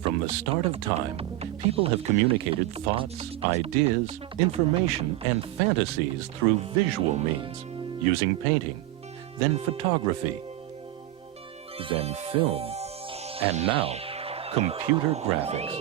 From the start of time, people have communicated thoughts, ideas, information, and fantasies through visual means, using painting, then photography, then film, and now, computer graphics.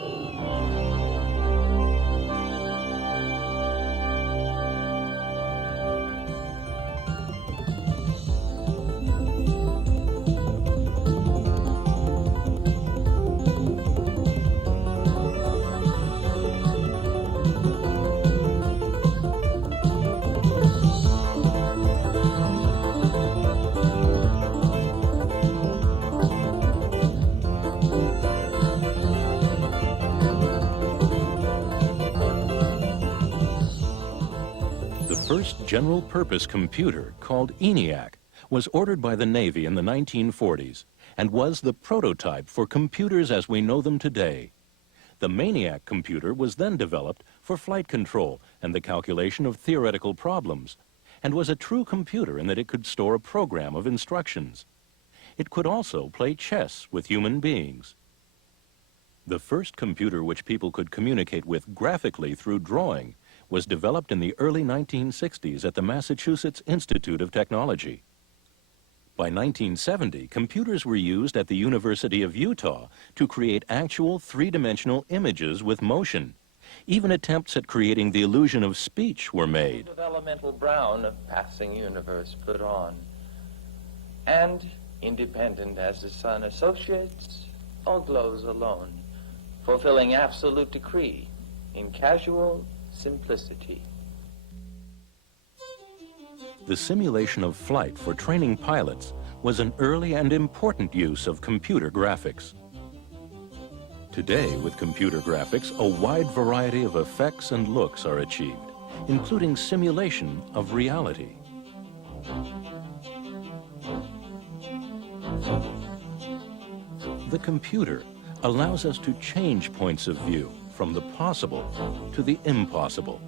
The first general-purpose computer, called ENIAC, was ordered by the Navy in the 1940s and was the prototype for computers as we know them today. The MANIAC computer was then developed for flight control and the calculation of theoretical problems, and was a true computer in that it could store a program of instructions. It could also play chess with human beings. The first computer which people could communicate with graphically through drawing was developed in the early 1960s at the Massachusetts Institute of Technology. By 1970, computers were used at the University of Utah to create actual three-dimensional images with motion. Even attempts at creating the illusion of speech were made. Of elemental brown of passing universe put on, and independent as the sun associates, all glows alone, fulfilling absolute decree in casual simplicity. The simulation of flight for training pilots was an early and important use of computer graphics. Today, with computer graphics, a wide variety of effects and looks are achieved, including simulation of reality. The computer allows us to change points of view from the possible to the impossible,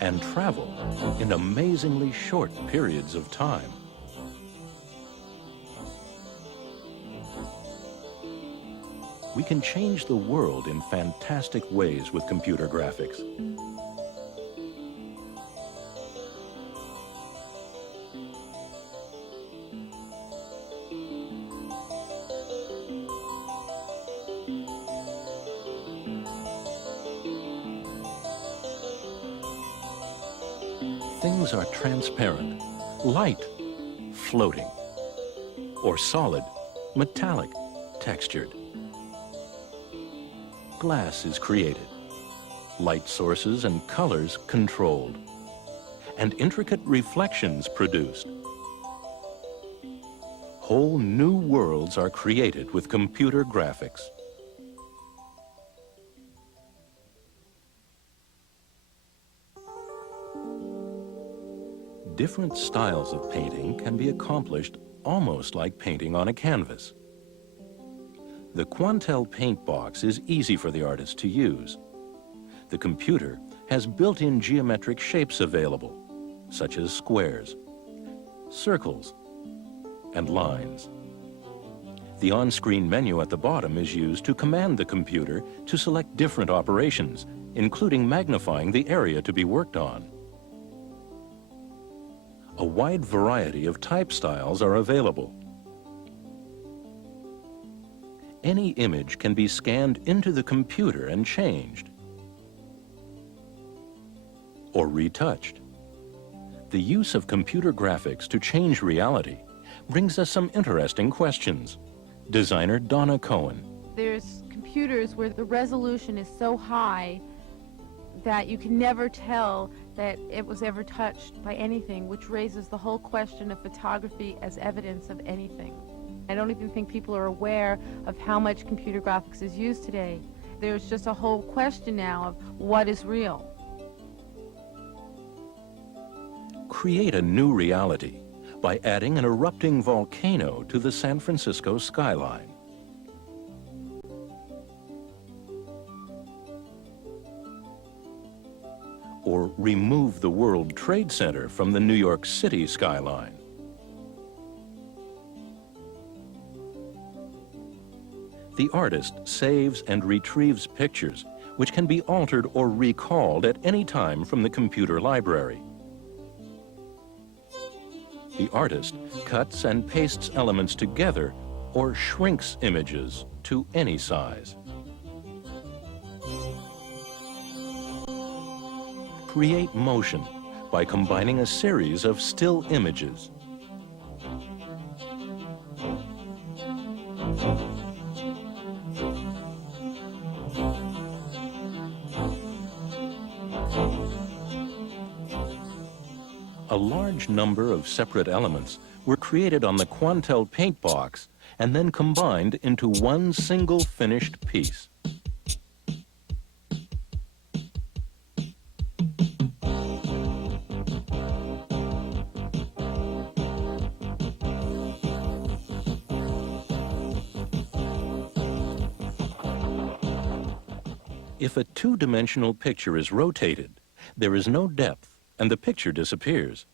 and travel in amazingly short periods of time. We can change the world in fantastic ways with computer graphics. Things are transparent, light, floating, or solid, metallic, textured. Glass is created, light sources and colors controlled, and intricate reflections produced. Whole new worlds are created with computer graphics. Different styles of painting can be accomplished almost like painting on a canvas. The Quantel paint box is easy for the artist to use. The computer has built-in geometric shapes available, such as squares, circles, and lines. The on-screen menu at the bottom is used to command the computer to select different operations, including magnifying the area to be worked on. A wide variety of type styles are available. Any image can be scanned into the computer and changed or retouched. The use of computer graphics to change reality brings us some interesting questions. Designer Donna Cohen. There's computers where the resolution is so high that you can never tell that it was ever touched by anything, which raises the whole question of photography as evidence of anything. I don't even think people are aware of how much computer graphics is used today. there's just a whole question now of what is real. Create a new reality by adding an erupting volcano to the San Francisco skyline. Or remove the World Trade Center from the New York City skyline. The artist saves and retrieves pictures which can be altered or recalled at any time from the computer library. The artist cuts and pastes elements together or shrinks images to any size. Create motion by combining a series of still images. A large number of separate elements were created on the Quantel paint box and then combined into one single finished piece. If a two-dimensional picture is rotated, there is no depth and the picture disappears.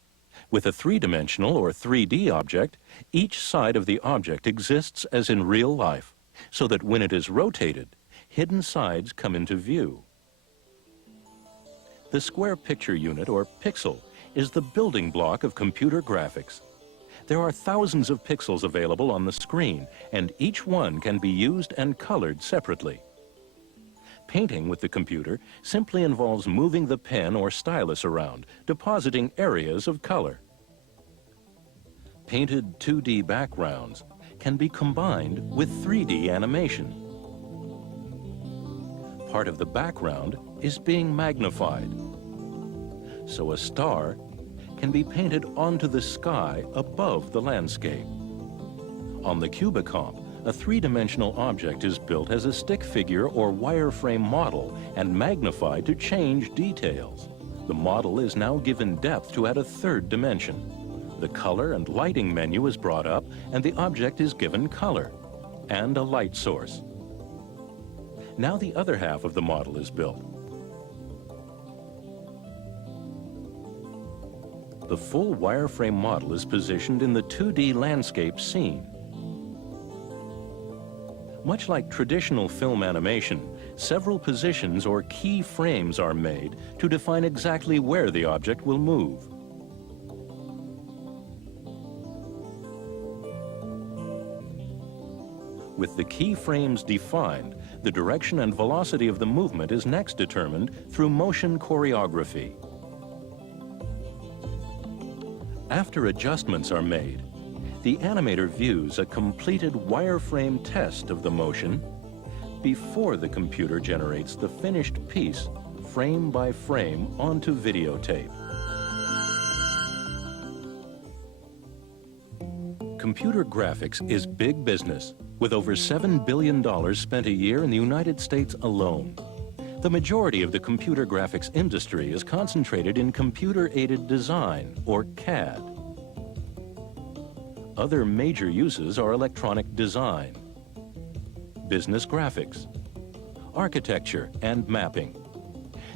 With a three-dimensional or 3D object, each side of the object exists as in real life, so that when it is rotated, hidden sides come into view. The square picture unit, or pixel, is the building block of computer graphics. There are thousands of pixels available on the screen, and each one can be used and colored separately. Painting with the computer simply involves moving the pen or stylus around, depositing areas of color. Painted 2D backgrounds can be combined with 3D animation. Part of the background is being magnified. So a star can be painted onto the sky above the landscape. On the Cubicomp, a three-dimensional object is built as a stick figure or wireframe model and magnified to change details. The model is now given depth to add a third dimension. The color and lighting menu is brought up and the object is given color and a light source. Now the other half of the model is built. The full wireframe model is positioned in the 2D landscape scene. Much like traditional film animation, several positions or key frames are made to define exactly where the object will move. With the key frames defined, the direction and velocity of the movement is next determined through motion choreography. After adjustments are made, the animator views a completed wireframe test of the motion before the computer generates the finished piece frame by frame onto videotape. Computer graphics is big business, with over $7 billion spent a year in the United States alone. The majority of the computer graphics industry is concentrated in computer-aided design, or CAD. Other major uses are electronic design, business graphics, architecture, and mapping.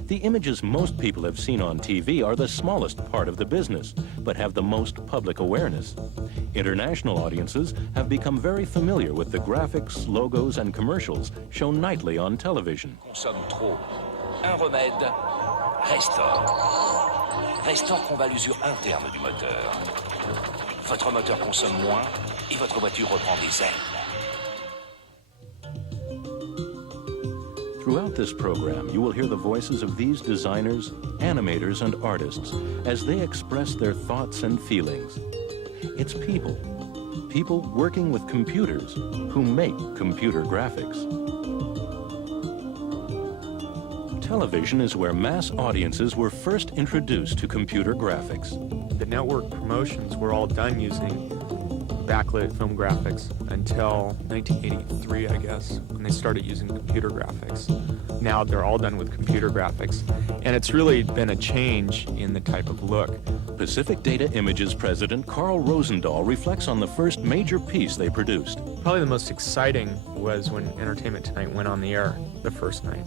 The images most people have seen on TV are the smallest part of the business, but have the most public awareness. International audiences have become very familiar with the graphics, logos, and commercials shown nightly on television. Consomme trop. Un remède, Restore. Restore combat l'usure interne du moteur. Votre moteur consomme moins et votre voiture reprend des ailes. Throughout this program, you will hear the voices of these designers, animators, and artists as they express their thoughts and feelings. It's people working with computers who make computer graphics. Television is where mass audiences were first introduced to computer graphics. The network promotions were all done using backlit film graphics until 1983, I guess, when they started using computer graphics. Now they're all done with computer graphics, and it's really been a change in the type of look. Pacific Data Images president Carl Rosendahl reflects on the first major piece they produced. Probably the most exciting was when Entertainment Tonight went on the air the first night.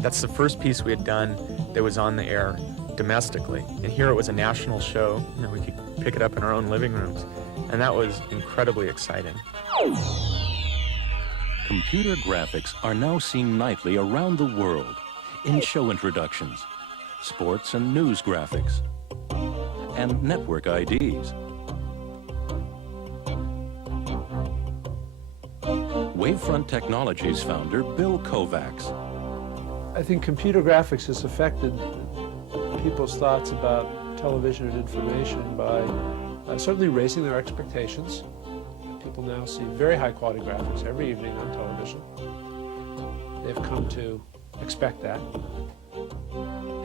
That's the first piece we had done that was on the air domestically. And here it was a national show, and we could pick it up in our own living rooms. And that was incredibly exciting. Computer graphics are now seen nightly around the world in show introductions, sports and news graphics, and network IDs. Wavefront Technologies founder Bill Kovacs. I think computer graphics has affected people's thoughts about television and information by certainly raising their expectations. People now see very high quality graphics every evening on television. They've come to expect that.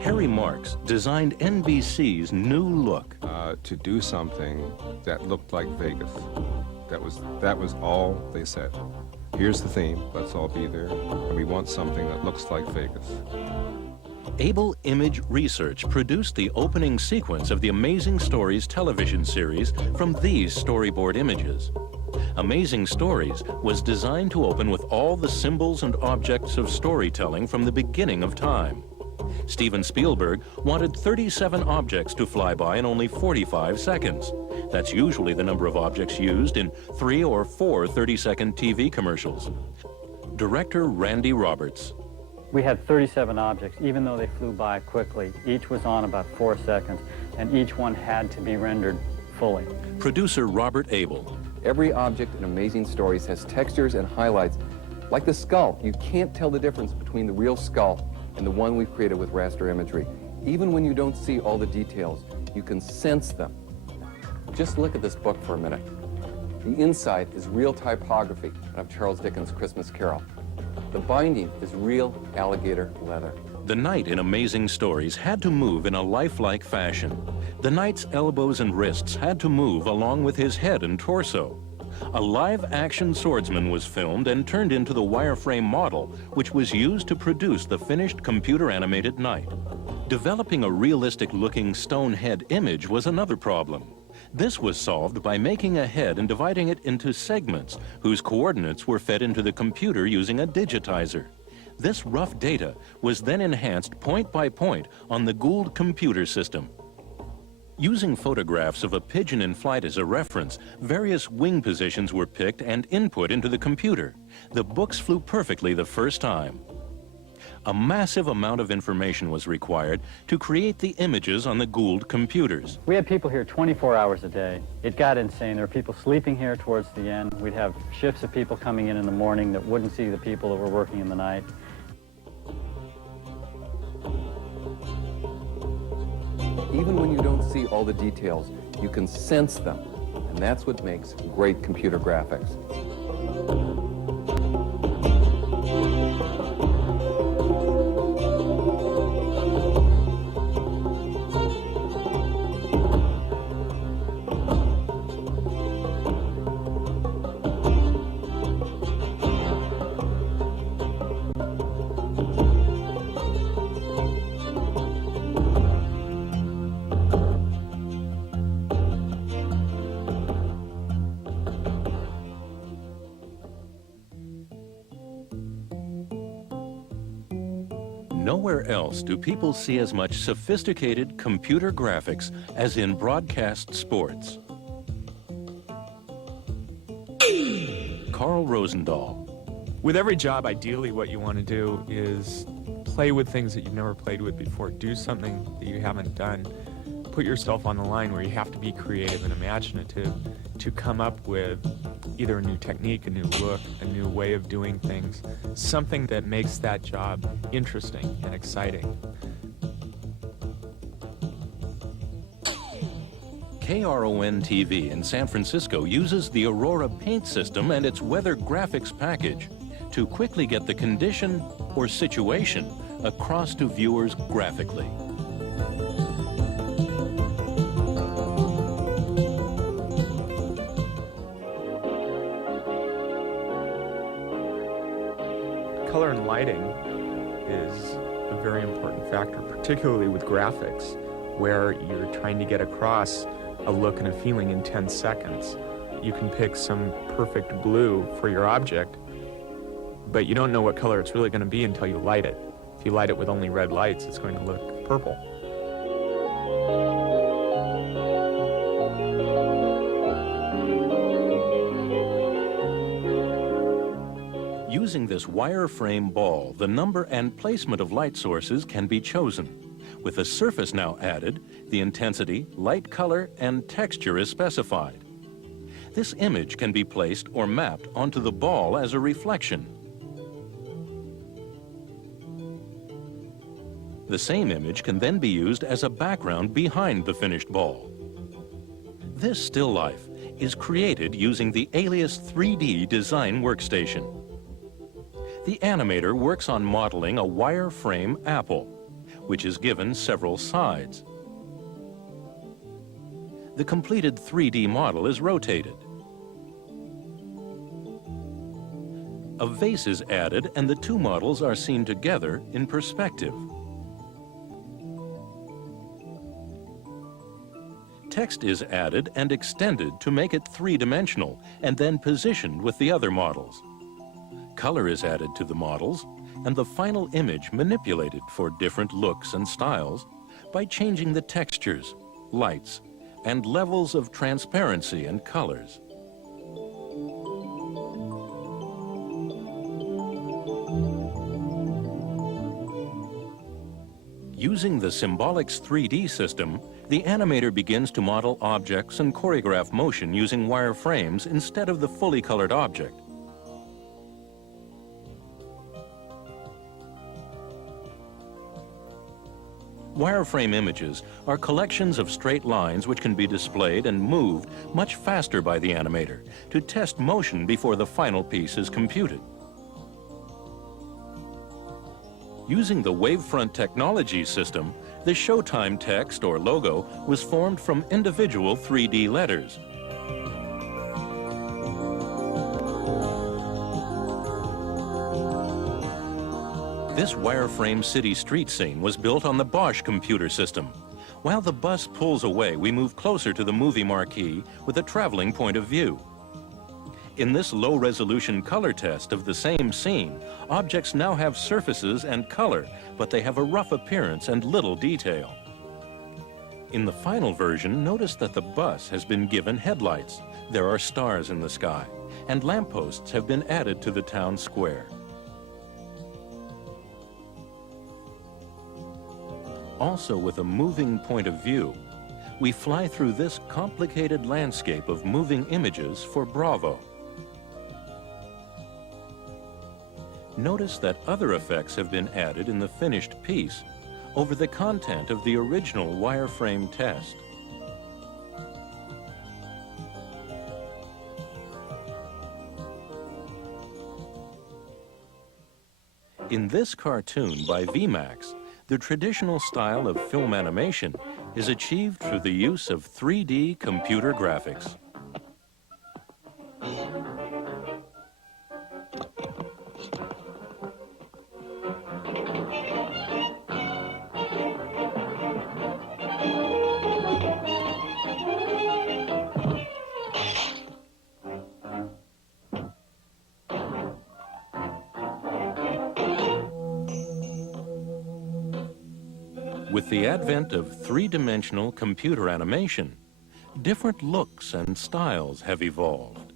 Harry Marks designed NBC's new look. To do something that looked like Vegas. That was all they said. Here's the theme, let's all be there, and we want something that looks like Vegas. Able Image Research produced the opening sequence of the Amazing Stories television series from these storyboard images. Amazing Stories was designed to open with all the symbols and objects of storytelling from the beginning of time. Steven Spielberg wanted 37 objects to fly by in only 45 seconds. That's usually the number of objects used in 3 or 4 30-second TV commercials. Director Randy Roberts. We had 37 objects, even though they flew by quickly. Each was on about 4 seconds, and each one had to be rendered fully. Producer Robert Abel. Every object in Amazing Stories has textures and highlights. Like the skull, you can't tell the difference between the real skull and the one we've created with raster imagery. Even when you don't see all the details, you can sense them. Just look at this book for a minute. The inside is real typography of Charles Dickens' Christmas Carol. The binding is real alligator leather. The knight in Amazing Stories had to move in a lifelike fashion. The knight's elbows and wrists had to move along with his head and torso. A live-action swordsman was filmed and turned into the wireframe model, which was used to produce the finished computer-animated knight. Developing a realistic-looking stone head image was another problem. This was solved by making a head and dividing it into segments, whose coordinates were fed into the computer using a digitizer. This rough data was then enhanced point by point on the Gould computer system. Using photographs of a pigeon in flight as a reference, various wing positions were picked and input into the computer. The books flew perfectly the first time. A massive amount of information was required to create the images on the Gould computers. We had people here 24 hours a day. It got insane. There were people sleeping here towards the end. We'd have shifts of people coming in the morning that wouldn't see the people that were working in the night. Even when you don't see all the details, you can sense them. And that's what makes great computer graphics. Nowhere else do people see as much sophisticated computer graphics as in broadcast sports. Carl Rosendahl. With every job, ideally what you want to do is play with things that you've never played with before. Do something that you haven't done. Put yourself on the line where you have to be creative and imaginative to come up with either a new technique, a new look, a new way of doing things, something that makes that job interesting and exciting. KRON-TV in San Francisco uses the Aurora Paint system and its weather graphics package to quickly get the condition or situation across to viewers graphically. lighting is a very important factor, particularly with graphics, where you're trying to get across a look and a feeling in 10 seconds. You can pick some perfect blue for your object, but you don't know what color it's really going to be until you light it. If you light it with only red lights, it's going to look purple. Using this wireframe ball, the number and placement of light sources can be chosen. With a surface now added, the intensity, light color, and texture is specified. This image can be placed or mapped onto the ball as a reflection. The same image can then be used as a background behind the finished ball. This still life is created using the Alias 3D design workstation. The animator works on modeling a wireframe apple, which is given several sides. The completed 3D model is rotated. A vase is added and the two models are seen together in perspective. Text is added and extended to make it three-dimensional and then positioned with the other models. Color is added to the models and the final image manipulated for different looks and styles by changing the textures, lights, and levels of transparency and colors. Using the Symbolics 3D system, the animator begins to model objects and choreograph motion using wireframes instead of the fully colored object. Wireframe images are collections of straight lines which can be displayed and moved much faster by the animator to test motion before the final piece is computed. Using the Wavefront technology system, the Showtime text or logo was formed from individual 3D letters. This wireframe city street scene was built on the Bosch computer system. While the bus pulls away, we move closer to the movie marquee with a traveling point of view. In this low-resolution color test of the same scene, objects now have surfaces and color, but they have a rough appearance and little detail. In the final version, notice that the bus has been given headlights. There are stars in the sky, and lampposts have been added to the town square. Also, with a moving point of view, we fly through this complicated landscape of moving images for Bravo. Notice that other effects have been added in the finished piece over the content of the original wireframe test. In this cartoon by VMAX, the traditional style of film animation is achieved through the use of 3D computer graphics. With the advent of three-dimensional computer animation, different looks and styles have evolved.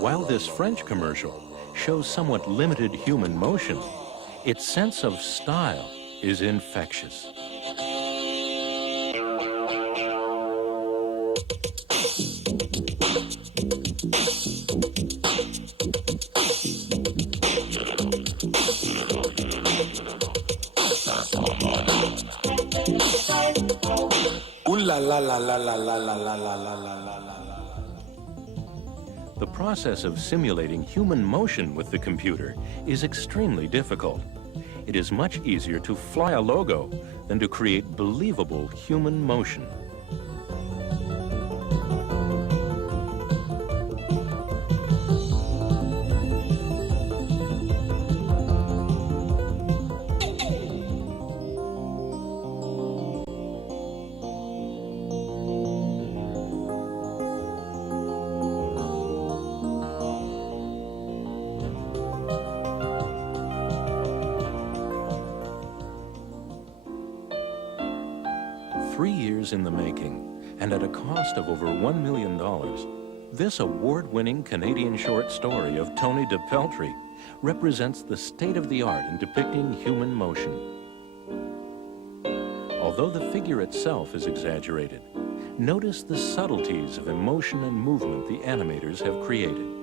While this French commercial shows somewhat limited human motion, its sense of style is infectious. The process of simulating human motion with the computer is extremely difficult. It is much easier to fly a logo than to create believable human motion. In the making, and at a cost of over $1 million, this award-winning Canadian short story of Tony DePeltry represents the state of the art in depicting human motion. Although the figure itself is exaggerated, notice the subtleties of emotion and movement the animators have created.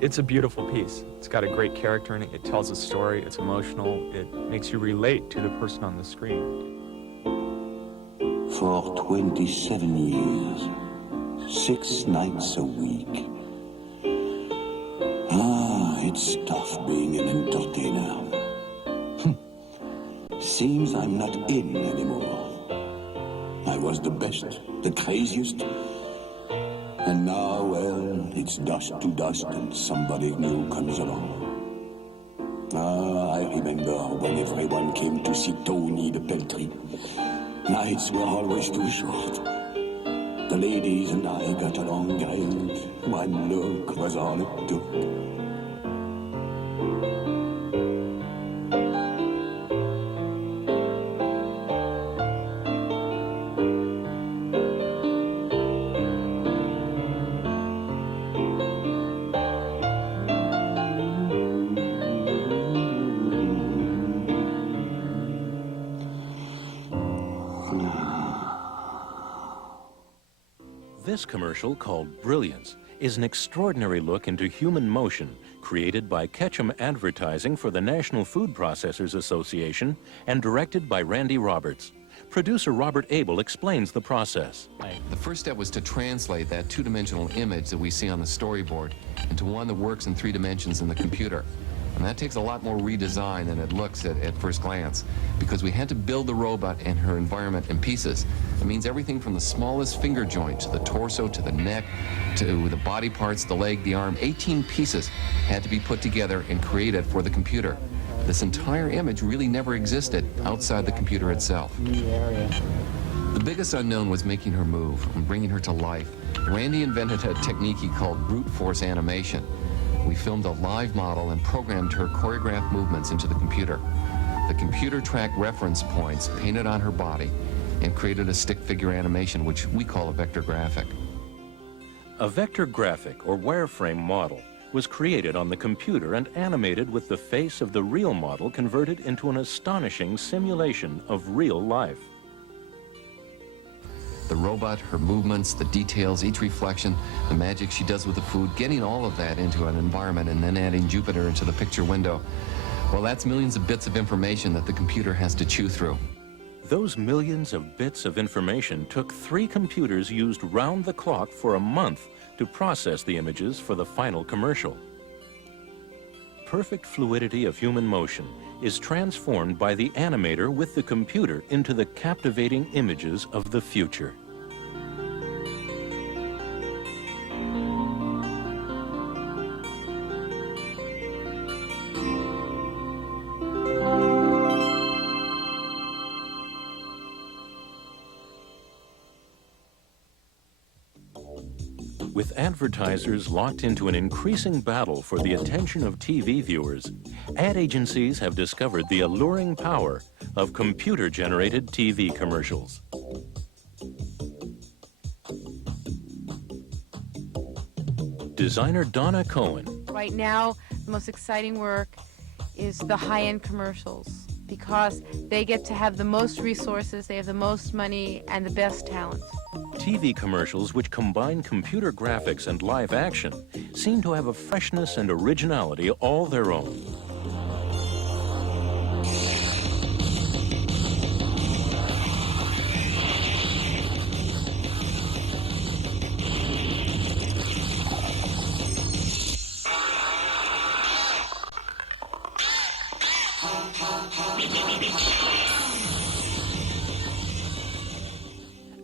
It's a beautiful piece. It's got a great character in it. It tells a story. It's emotional. It makes you relate to the person on the screen. For 27 years, 6 nights a week. It's tough being an entertainer. Seems I'm not in anymore. I was the best, the craziest. And now, well, it's dust to dust and somebody new comes along. I remember when everyone came to see Tony DePeltry. Nights were always too short. The ladies and I got along great. One look was all it took. This commercial, called Brilliance, is an extraordinary look into human motion created by Ketchum Advertising for the National Food Processors Association and directed by Randy Roberts. Producer Robert Abel explains the process. The first step was to translate that two-dimensional image that we see on the storyboard into one that works in 3 dimensions in the computer. And that takes a lot more redesign than it looks at first glance, because we had to build the robot and her environment in pieces. It means everything from the smallest finger joint to the torso, to the neck, to the body parts, the leg, the arm. 18 pieces had to be put together and created for the computer. This entire image really never existed outside the computer itself. The biggest unknown was making her move and bringing her to life. Randy invented a technique he called brute force animation. We filmed a live model and programmed her choreographed movements into the computer. The computer tracked reference points painted on her body and created a stick figure animation, which we call a vector graphic. A vector graphic, or wireframe model, was created on the computer and animated with the face of the real model converted into an astonishing simulation of real life. The robot, her movements, the details, each reflection, the magic she does with the food, getting all of that into an environment and then adding Jupiter into the picture window. Well, that's millions of bits of information that the computer has to chew through. Those millions of bits of information took 3 computers used round the clock for a month to process the images for the final commercial. Perfect fluidity of human motion is transformed by the animator with the computer into the captivating images of the future. With advertisers locked into an increasing battle for the attention of TV viewers, ad agencies have discovered the alluring power of computer-generated TV commercials. Designer Donna Cohen. Right now, the most exciting work is the high-end commercials, because they get to have the most resources, they have the most money, and the best talent. TV commercials which combine computer graphics and live action seem to have a freshness and originality all their own.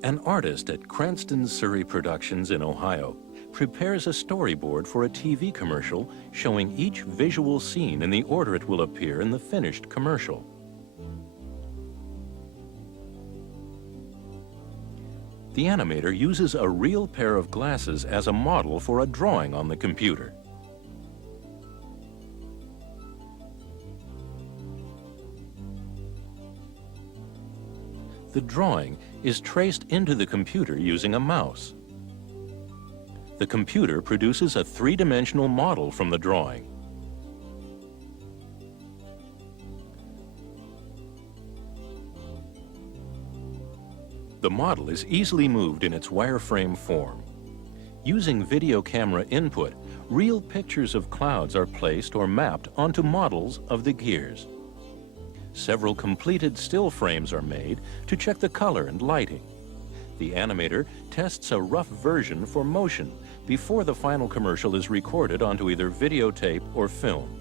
An artist at Cranston Surrey Productions in Ohio prepares a storyboard for a TV commercial showing each visual scene in the order it will appear in the finished commercial. The animator uses a real pair of glasses as a model for a drawing on the computer. The drawing is traced into the computer using a mouse. The computer produces a three-dimensional model from the drawing. The model is easily moved in its wireframe form. Using video camera input, real pictures of clouds are placed or mapped onto models of the gears. Several completed still frames are made to check the color and lighting. The animator tests a rough version for motion before the final commercial is recorded onto either videotape or film.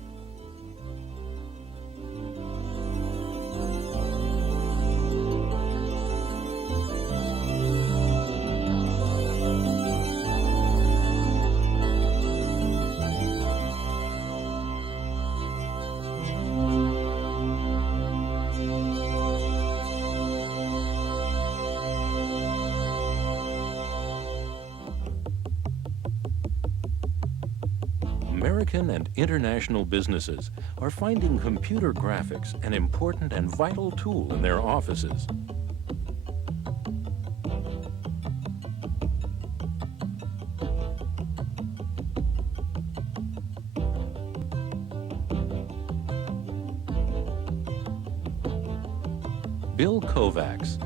American and international businesses are finding computer graphics an important and vital tool in their offices. Bill Kovacs.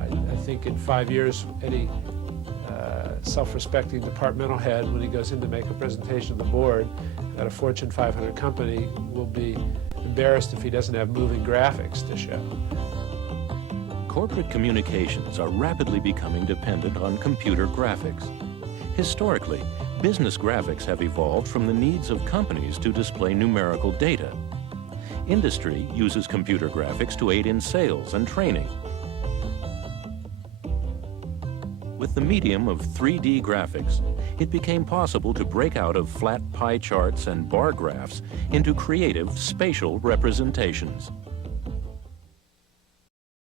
I think in 5 years, any self-respecting departmental head, when he goes in to make a presentation to the board at a Fortune 500 company, will be embarrassed if he doesn't have moving graphics to show. Corporate communications are rapidly becoming dependent on computer graphics. Historically, business graphics have evolved from the needs of companies to display numerical data. Industry uses computer graphics to aid in sales and training. With the medium of 3D graphics, it became possible to break out of flat pie charts and bar graphs into creative spatial representations.